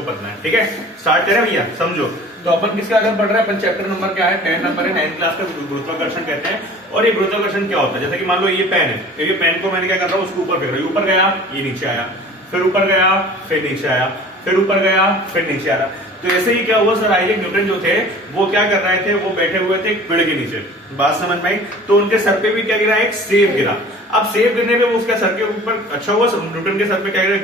को पढ़ना है। ठीक है, स्टार्ट करें भैया, समझो। तो अपन किसके आगे पढ़ रहे हैं? अपन चैप्टर नंबर क्या है? 10 नंबर है, 9th क्लास का गुरुत्वाकर्षण कहते हैं। और ये गुरुत्वाकर्षण क्या होता है? जैसे कि मान लो ये पेन है, तो ये पेन को मैंने क्या कर रहा हूँ, उसको ऊपर फेंक रहा हूँ, ऊपर गया ये नीचे आया, फिर ऊपर गया फिर नीचे आया, फिर ऊपर गया फिर नीचे आ रहा। तो ऐसे ही क्या हुआ, सर आइजैक न्यूटन जो थे वो क्या कर रहे थे, वो बैठे हुए थे एक पेड़ के नीचे, बात समझ में आई? तो उनके सर पे भी क्या गिरा, एक सेब गिरा। अब सेब गिरने पे वो उसका सर के ऊपर अच्छा हुआ, न्यूटन के सर पे क्या गिरा,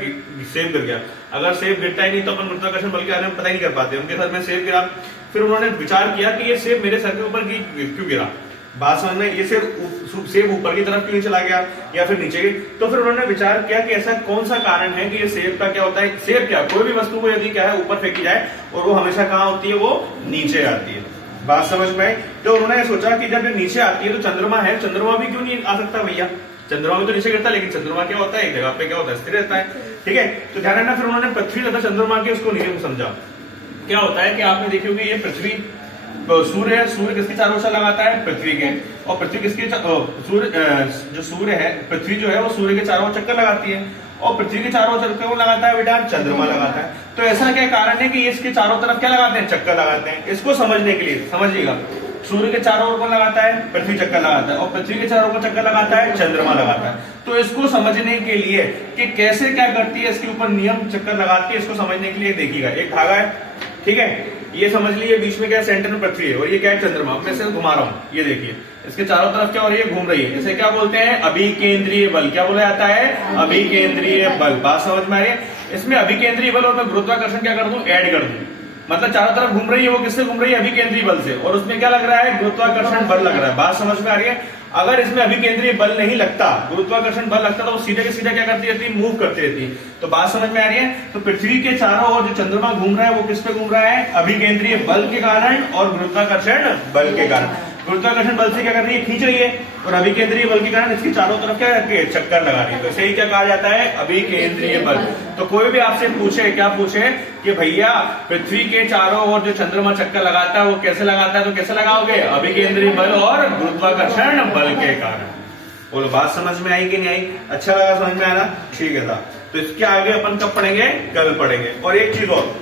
सेब गिर गया। अगर सेब गिरता ही नहीं तो अपन गुरुत्वाकर्षण बल के बारे में पता ही नहीं कर पाते। उनके सर में सेब गिरा, फिर उन्होंने विचार किया कि ये सेब मेरे सर के ऊपर क्यों गिरा, बात समझ में? ये सेब ऊपर की तरफ क्यों चला गया या फिर नीचे की? तो फिर उन्होंने विचार किया कि ऐसा कौन सा कारण है कि ये सेब का क्या होता है, सेब क्या कोई भी वस्तु को यदि क्या है ऊपर फेंकी जाए और वो हमेशा कहाँ होती है, वो नीचे आती है, बात समझ में आई? तो उन्होंने सोचा कि जब ये नीचे आती है तो चंद्रमा है, चंद्रमा भी क्यों नहीं आ सकता भैया, चंद्रमा में तो नीचे गिरता है, लेकिन चंद्रमा क्या होता है, एक जगह पे क्या होता है, स्थिर रहता है। ठीक है, तो ध्यान रखना। फिर उन्होंने पृथ्वी तथा चंद्रमा के उसको नियम समझा। क्या होता है कि आपने देखी होगी ये पृथ्वी, सूर्य है, सूर्य किसके चारों ओर लगाता है, पृथ्वी के, और पृथ्वी किसके जो सूर्य है, पृथ्वी जो है वो सूर्य के चारों ओर चक्कर लगाती है, और पृथ्वी के चारों ओर चक्कर लगाता है बेटा, चंद्रमा लगाता है। तो ऐसा क्या कारण है कि ये इसके चारों तरफ क्या लगाते हैं, चक्कर लगाते हैं। इसको समझने के लिए समझिएगा, सूर्य के चारों ओर कौन लगाता है, पृथ्वी चक्कर लगाता है, और पृथ्वी के चारों ओर चक्कर लगाता है, चंद्रमा लगाता है। तो इसको समझने के लिए कि कैसे क्या करती है, इसके ऊपर नियम चक्कर लगाती है, इसको समझने के लिए देखिएगा, एक धागा है, ठीक है, ये समझ लीजिए बीच में क्या सेंटर में पृथ्वी है और ये क्या है, चंद्रमा। मैं इसे घुमा रहा हूँ, ये देखिए इसके चारों तरफ क्या हो रही है, घूम रही है। इसे क्या बोलते हैं, अभिकेंद्रीय बल। क्या बोला जाता है, अभिकेंद्रीय बल। बात समझ में आ रही है? इसमें अभिकेंद्रीय बल और मैं गुरुत्वाकर्षण क्या कर दूं, ऐड कर दूं, मतलब चारों तरफ घूम रही है, वो किससे घूम रही है, अभिकेंद्रीय बल से, और उसमें क्या लग रहा है, गुरुत्वाकर्षण बल लग रहा है। बात समझ में आ रही है? अगर इसमें अभिकेंद्रीय बल नहीं लगता, गुरुत्वाकर्षण बल लगता, तो वो सीधे के सीधा क्या करती रहती, मूव करती रहती। तो बात समझ में आ रही है? तो पृथ्वी के चारों ओर जो चंद्रमा घूम रहा है वो किस पे घूम रहा है, अभिकेंद्रीय बल के कारण और गुरुत्वाकर्षण बल के कारण। गुरुत्वाकर्षण बल से क्या कर रही है, खींच रही है, और अभिकेंद्रीय बल के कारण इसके चारों तरफ क्या करके चक्कर लगा रही है। तो इसे ही क्या कहा जाता है, अभिकेंद्रीय बल। तो कोई भी आपसे पूछे, क्या पूछे कि भैया पृथ्वी के चारों ओर जो चंद्रमा चक्कर लगाता है वो कैसे लगाता है, तो कैसे लगाओगे, अभिकेंद्रीय बल और गुरुत्वाकर्षण बल के कारण। बोलो बात समझ में आई कि नहीं आई? अच्छा लगा, समझ में आना? ठीक है था। तो इसके आगे अपन कब पढ़ेंगे, कल पढ़ेंगे। और एक चीज और,